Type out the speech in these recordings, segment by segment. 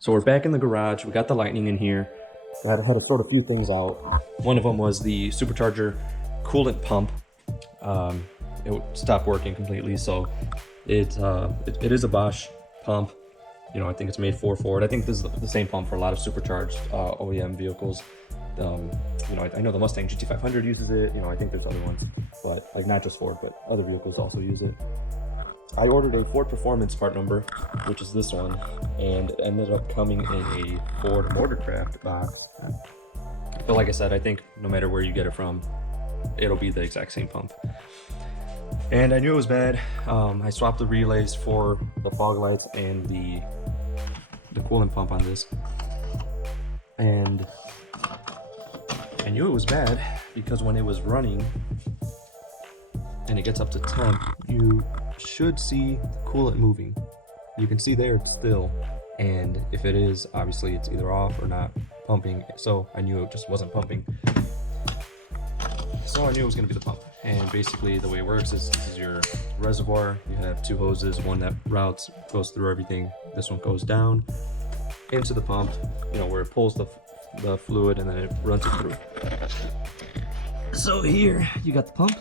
So we're back in the garage. We got the Lightning in here. I had to sort a few things out. One of them was the supercharger coolant pump. It stopped working completely, so it is a Bosch pump. You know, I think it's made for Ford. I think this is the same pump for a lot of supercharged OEM vehicles. You know, I know the Mustang GT500 uses it. You know, I think there's other ones, but like not just Ford, but other vehicles also use it. I ordered a Ford Performance part number, which is this one, and it ended up coming in a Ford Motorcraft box. But like I said, I think no matter where you get it from, it'll be the exact same pump. And I knew it was bad. I swapped the relays for the fog lights and the coolant pump on this. And I knew it was bad because when it was running and it gets up to temp, you should see the coolant moving. You can see there it's still, and if it is, obviously it's either off or not pumping. So I knew it just wasn't pumping. So I knew it was going to be the pump. And basically the way it works is this is your reservoir. You have two hoses, one that goes through everything. This one goes down into the pump, you know, where it pulls the fluid and then it runs it through. So here you got the pump,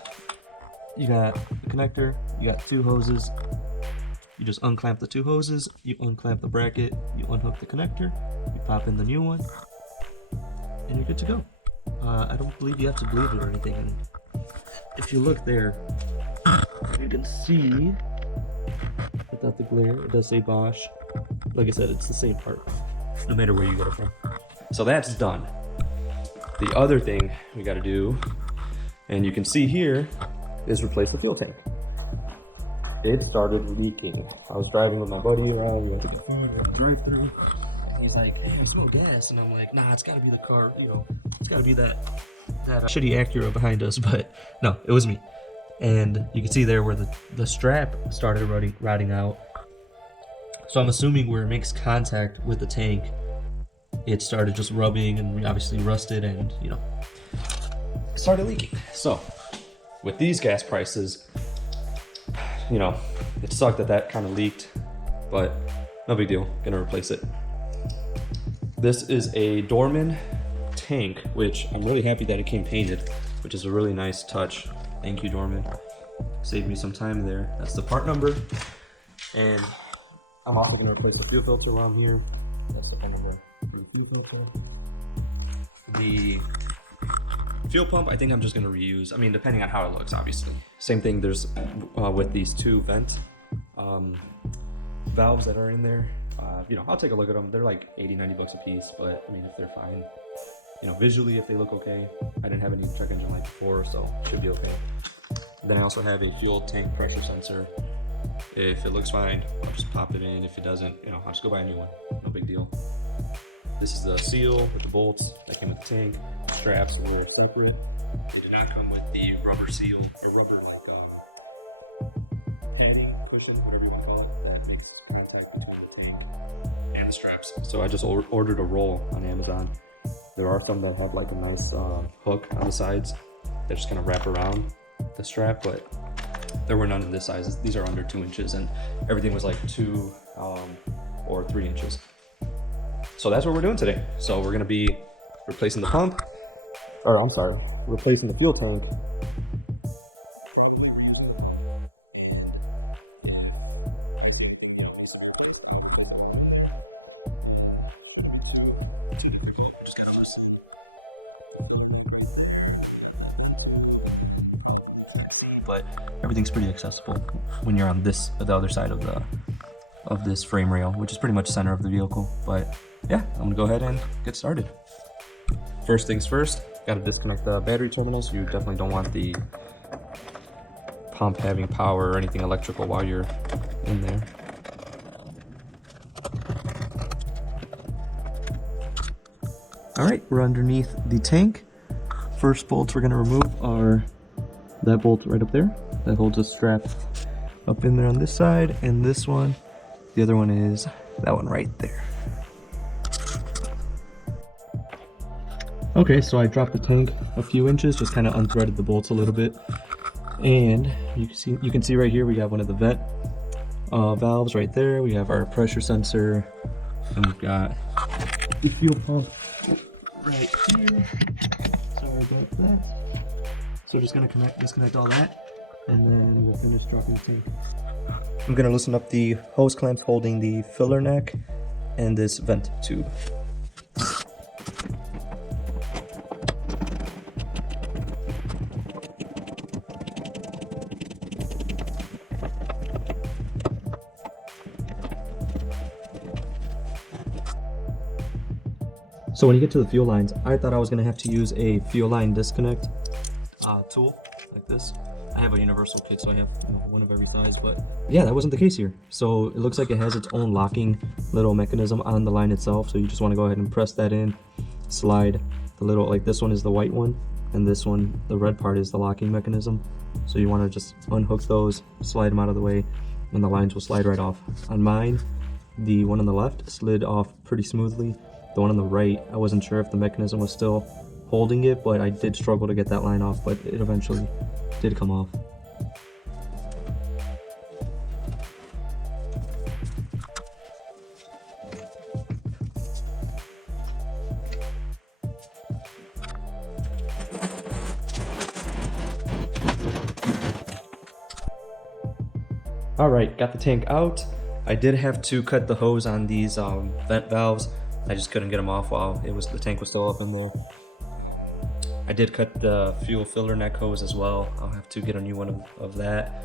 you got the connector, you got two hoses. You just unclamp the two hoses, you unclamp the bracket, you unhook the connector, you pop in the new one, and you're good to go. I don't believe you have to bleed it or anything. And if you look there, you can see, without the glare, it does say Bosch. Like I said, it's the same part, no matter where you get it from. So that's done. The other thing we got to do, and you can see here, is replace the fuel tank. It started leaking. I was driving with my buddy around. We went to the drive-thru. He's like, "Hey, I smell gas," and I'm like, "Nah, it's got to be the car. You know, it's got to be that shitty Acura behind us." But no, it was me. And you can see there where the strap started rotting out. So I'm assuming where it makes contact with the tank, it started just rubbing and obviously rusted, and you know, it started leaking. So with these gas prices, you know, it sucked that kind of leaked, but no big deal. Gonna replace it. This is a Dorman tank, which I'm really happy that it came painted, which is a really nice touch. Thank you, Dorman. Saved me some time there. That's the part number. And I'm also gonna replace the fuel filter while I'm here. That's the part number for the fuel filter. The fuel pump, I think I'm just gonna reuse. I mean, depending on how it looks, obviously. Same thing, there's with these two vent valves that are in there. You know, I'll take a look at them. They're like 80-90 bucks a piece, but I mean, if they're fine, you know, visually, if they look okay. I didn't have any check engine light before, so it should be okay. Then I also have a fuel tank pressure sensor. If it looks fine, I'll just pop it in. If it doesn't, you know, I'll just go buy a new one. No big deal. This is the seal with the bolts that came with the tank. The straps are a little separate. They did not come with the rubber seal, or rubber padding, cushion, whatever you want to call it, that makes contact between the tank and the straps. So I just ordered a roll on Amazon. There are some that have like a nice hook on the sides that just kind of wrap around the strap, but there were none in this size. These are under 2 inches, and everything was like 2 or 3 inches. So that's what we're doing today. So we're gonna be replacing the pump, or I'm sorry, replacing the fuel tank. But everything's pretty accessible when you're on the other side of this frame rail, which is pretty much center of the vehicle. But yeah, I'm gonna go ahead and get started. First things first, gotta disconnect the battery terminals. You definitely don't want the pump having power or anything electrical while you're in there. All right, we're underneath the tank. First bolts we're gonna remove are that bolt right up there that holds a strap up in there on this side, and this one, the other one is that one right there. Okay, so I dropped the tank a few inches, just kind of unthreaded the bolts a little bit, and you can see right here we got one of the vent valves right there. We have our pressure sensor, And we've got the fuel pump right here. Sorry about that. So just gonna disconnect all that, and then we'll finish dropping the tank. I'm gonna loosen up the hose clamps holding the filler neck and this vent tube. So when you get to the fuel lines, I thought I was gonna have to use a fuel line disconnect tool like this. I have a universal kit, so I have one of every size, but yeah, that wasn't the case here. So it looks like it has its own locking little mechanism on the line itself. So you just want to go ahead and press that in, slide the little, like this one is the white one, and this one, the red part, is the locking mechanism. So you want to just unhook those, slide them out of the way, and the lines will slide right off. On mine, the one on the left slid off pretty smoothly. The one on the right, I wasn't sure if the mechanism was still holding it, but I did struggle to get that line off, but it eventually did come off. All right, got the tank out. I did have to cut the hose on these vent valves. I just couldn't get them off while the tank was still up in there. I did cut the fuel filler neck hose as well. I'll have to get a new one of that.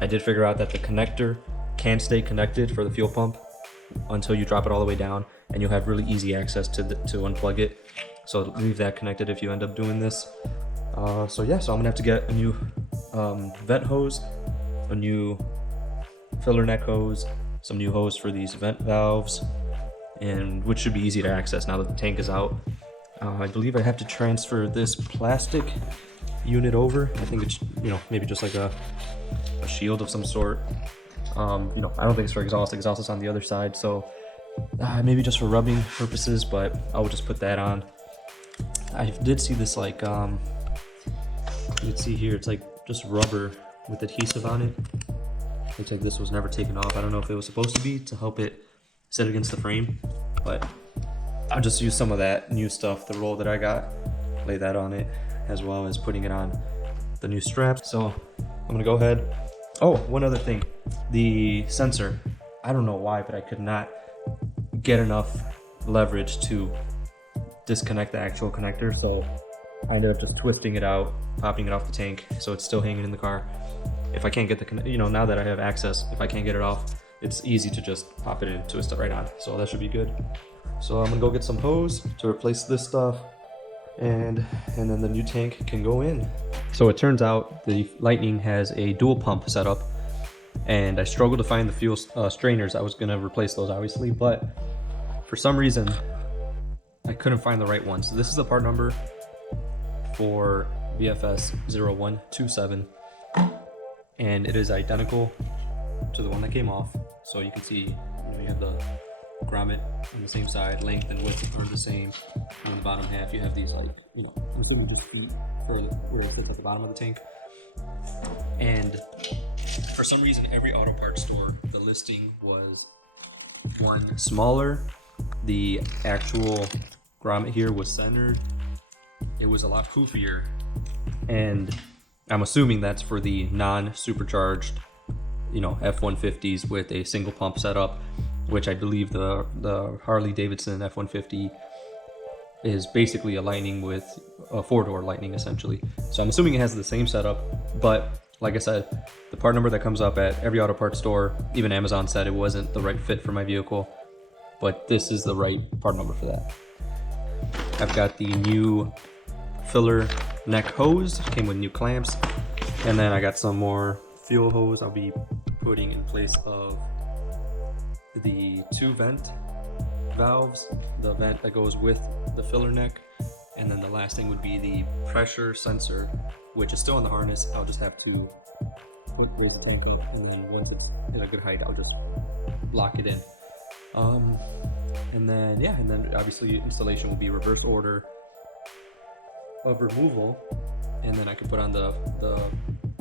I did figure out that the connector can stay connected for the fuel pump until you drop it all the way down, and you'll have really easy access to unplug it. So leave that connected if you end up doing this. So I'm gonna have to get a new vent hose, a new filler neck hose, some new hose for these vent valves, and which should be easy to access now that the tank is out. I believe I have to transfer this plastic unit over. I think it's, maybe just like a shield of some sort. I don't think it's for exhaust. Exhaust is on the other side, so maybe just for rubbing purposes, but I will just put that on. I did see this, like, you can see here, it's like just rubber with adhesive on it. Looks like this was never taken off. I don't know if it was supposed to be to help it sit against the frame, but I'll just use some of that new stuff, the roll that I got, lay that on it, as well as putting it on the new straps. So I'm gonna go ahead. Oh, one other thing, the sensor. I don't know why, but I could not get enough leverage to disconnect the actual connector. So I ended up just twisting it out, popping it off the tank, so it's still hanging in the car. If I can't get the, now that I have access, if I can't get it off, it's easy to just pop it in, twist it right on. So that should be good. So I'm gonna go get some hose to replace this stuff, and then the new tank can go in. So it turns out the Lightning has a dual pump setup, and I struggled to find the fuel strainers. I was gonna replace those obviously, but for some reason I couldn't find the right one. So this is the part number for VFS 0127, and it is identical to the one that came off. So you can see, you have the grommet on the same side, length and width are the same. And on the bottom half, you have these, like, within the feet for where it fits at the bottom of the tank. And for some reason, every auto parts store, the listing was one smaller. The actual grommet here was centered. It was a lot poofier, and I'm assuming that's for the non-supercharged, F-150s with a single pump setup, which I believe the Harley Davidson F-150 is basically a Lightning with a 4-door Lightning essentially. So I'm assuming it has the same setup, but like I said, the part number that comes up at every auto parts store, even Amazon said it wasn't the right fit for my vehicle, but this is the right part number for that. I've got the new filler neck hose, came with new clamps, and then I got some more fuel hose I'll be putting in place of the 2 vent valves, the vent that goes with the filler neck, and then the last thing would be the pressure sensor, which is still in the harness. I'll just have to hold the sensor, and then once it's in a good height, I'll just lock it in. And then obviously installation will be reverse order of removal, and then I can put on the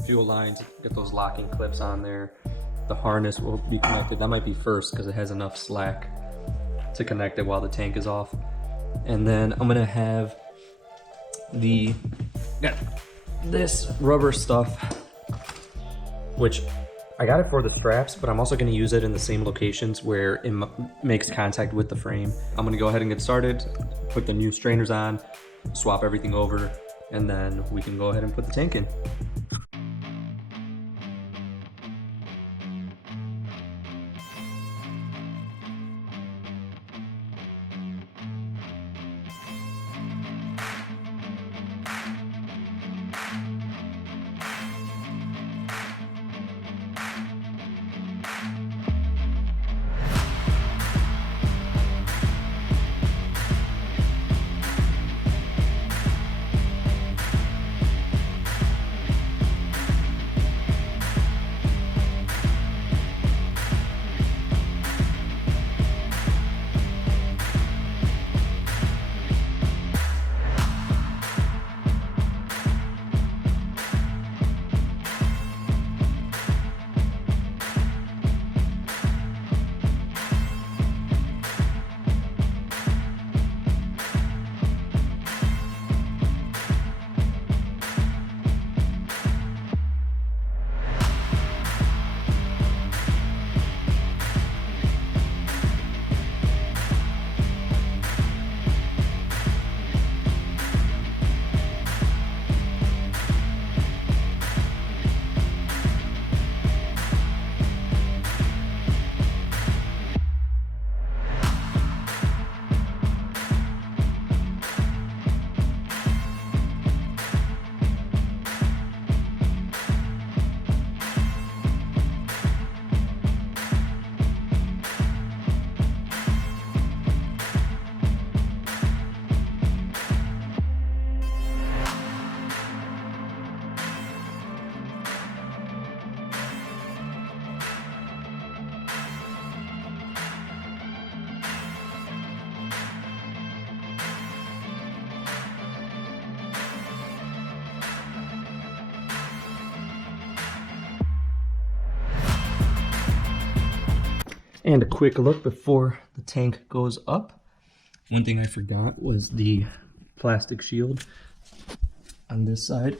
fuel lines, get those locking clips on there. The harness will be connected. That might be first because it has enough slack to connect it while the tank is off. And then I'm gonna have got this rubber stuff, which I got it for the straps, but I'm also gonna use it in the same locations where it makes contact with the frame. I'm gonna go ahead and get started, put the new strainers on, swap everything over, and then we can go ahead and put the tank in. And a quick look before the tank goes up. One thing I forgot was the plastic shield on this side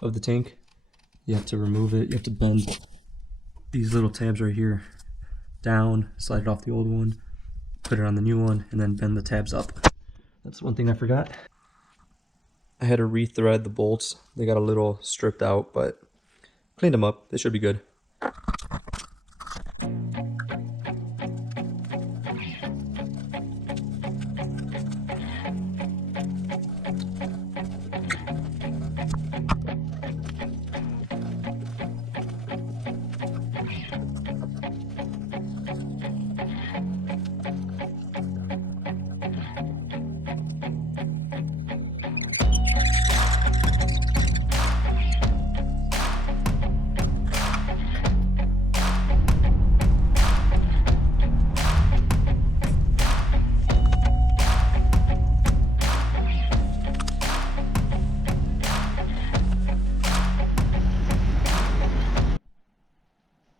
of the tank. You have to remove it. You have to bend these little tabs right here down, slide it off the old one, put it on the new one, and then bend the tabs up. That's one thing I forgot. I had to rethread the bolts. They got a little stripped out, but cleaned them up. They should be good.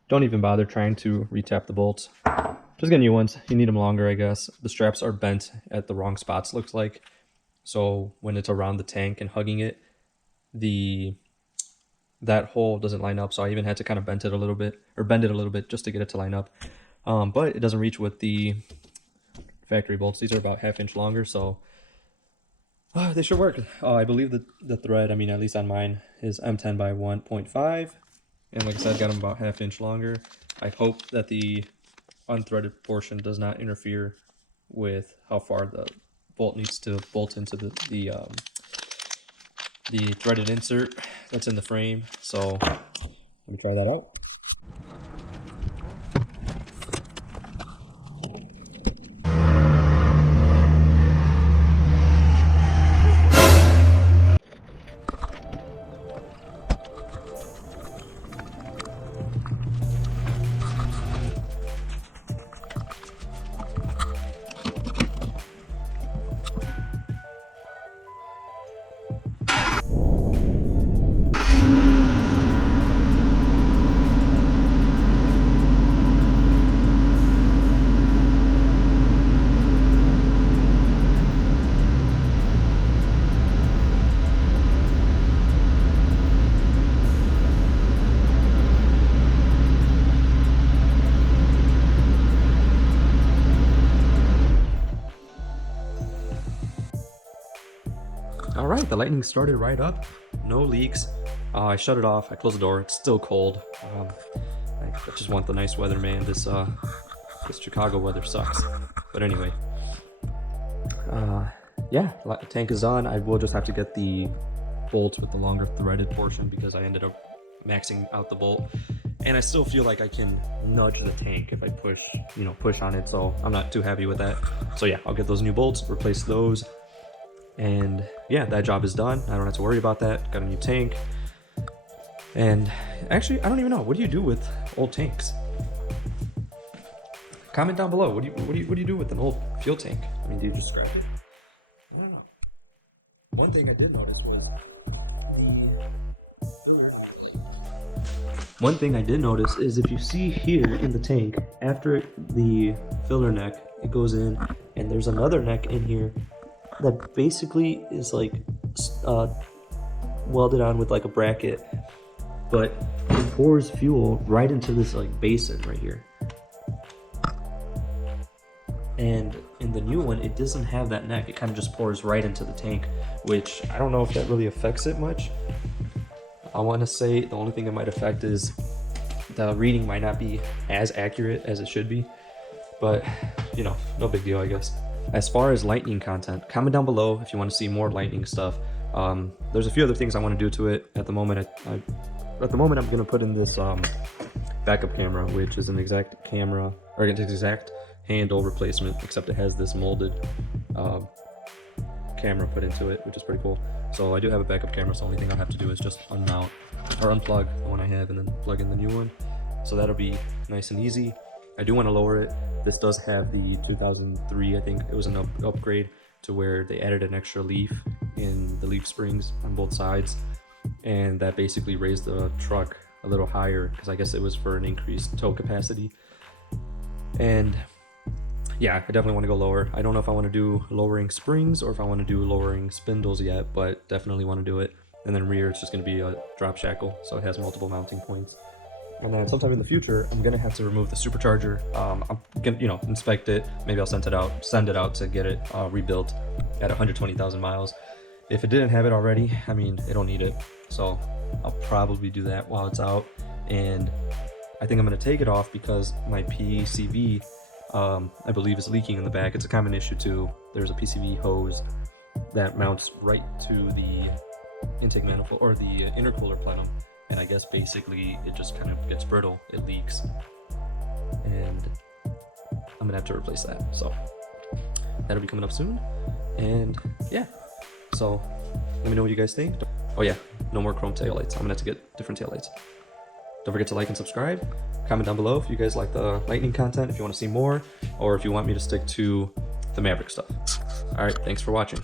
Don't even bother trying to retap the bolts. Just get new ones. You need them longer, I guess. The straps are bent at the wrong spots, looks like. So when it's around the tank and hugging it, that hole doesn't line up. So I even had to kind of bend it a little bit just to get it to line up. But it doesn't reach with the factory bolts. These are about 1/2 inch longer, so they should work. I believe that the thread, at least on mine, is M10 by 1.5. And like I said, got them about 1/2 inch longer. I hope that the unthreaded portion does not interfere with how far the bolt needs to bolt into the threaded insert that's in the frame. So let me try that out. the Lightning started right up, no leaks. I shut it off, I closed the door, it's still cold. I just want the nice weather, man. This Chicago weather sucks. But anyway, yeah, tank is on. I will just have to get the bolts with the longer threaded portion because I ended up maxing out the bolt. And I still feel like I can nudge the tank if I push, push on it. So I'm not too happy with that. So yeah, I'll get those new bolts, replace those. And yeah, that job is done. I don't have to worry about that. Got a new tank. And actually, I don't even know. What do you do with old tanks? Comment down below. What do you do with an old fuel tank? I mean, do you just scrap it? I don't know. One thing I did notice is if you see here in the tank, after the filler neck, it goes in, and there's another neck in here that basically is like welded on with like a bracket, but it pours fuel right into this like basin right here. And in the new one, it doesn't have that neck. It kind of just pours right into the tank, which I don't know if that really affects it much. I want to say the only thing it might affect is the reading might not be as accurate as it should be, but no big deal, I guess. As far as Lightning content, comment down below if you want to see more Lightning stuff. There's a few other things I want to do to it. At the moment, I'm going to put in this backup camera, which is an exact camera, or an exact handle replacement, except it has this molded camera put into it, which is pretty cool. So I do have a backup camera, so the only thing I'll have to do is just unmount or unplug the one I have and then plug in the new one. So that'll be nice and easy. I do want to lower it. This does have the 2003, I think it was an upgrade to where they added an extra leaf in the leaf springs on both sides, and that basically raised the truck a little higher because I guess it was for an increased tow capacity. And yeah, I definitely want to go lower. I don't know if I want to do lowering springs or if I want to do lowering spindles yet, but definitely want to do it. And then rear, it's just going to be a drop shackle, so it has multiple mounting points. And then sometime in the future, I'm going to have to remove the supercharger. I'm going to, inspect it. Maybe I'll send it out to get it rebuilt at 120,000 miles. If it didn't have it already, I mean, it don't need it. So I'll probably do that while it's out. And I think I'm going to take it off because my PCV, I believe, is leaking in the back. It's a common issue too. There's a PCV hose that mounts right to the intake manifold or the intercooler plenum, and I guess basically it just kind of gets brittle, it leaks, and I'm gonna have to replace that. So that'll be coming up soon. And yeah, so let me know what you guys think. Oh yeah, no more chrome taillights. I'm gonna have to get different taillights. Don't forget to like and subscribe. Comment down below if you guys like the Lightning content, if you want to see more, or if you want me to stick to the Maverick stuff. All right, thanks for watching.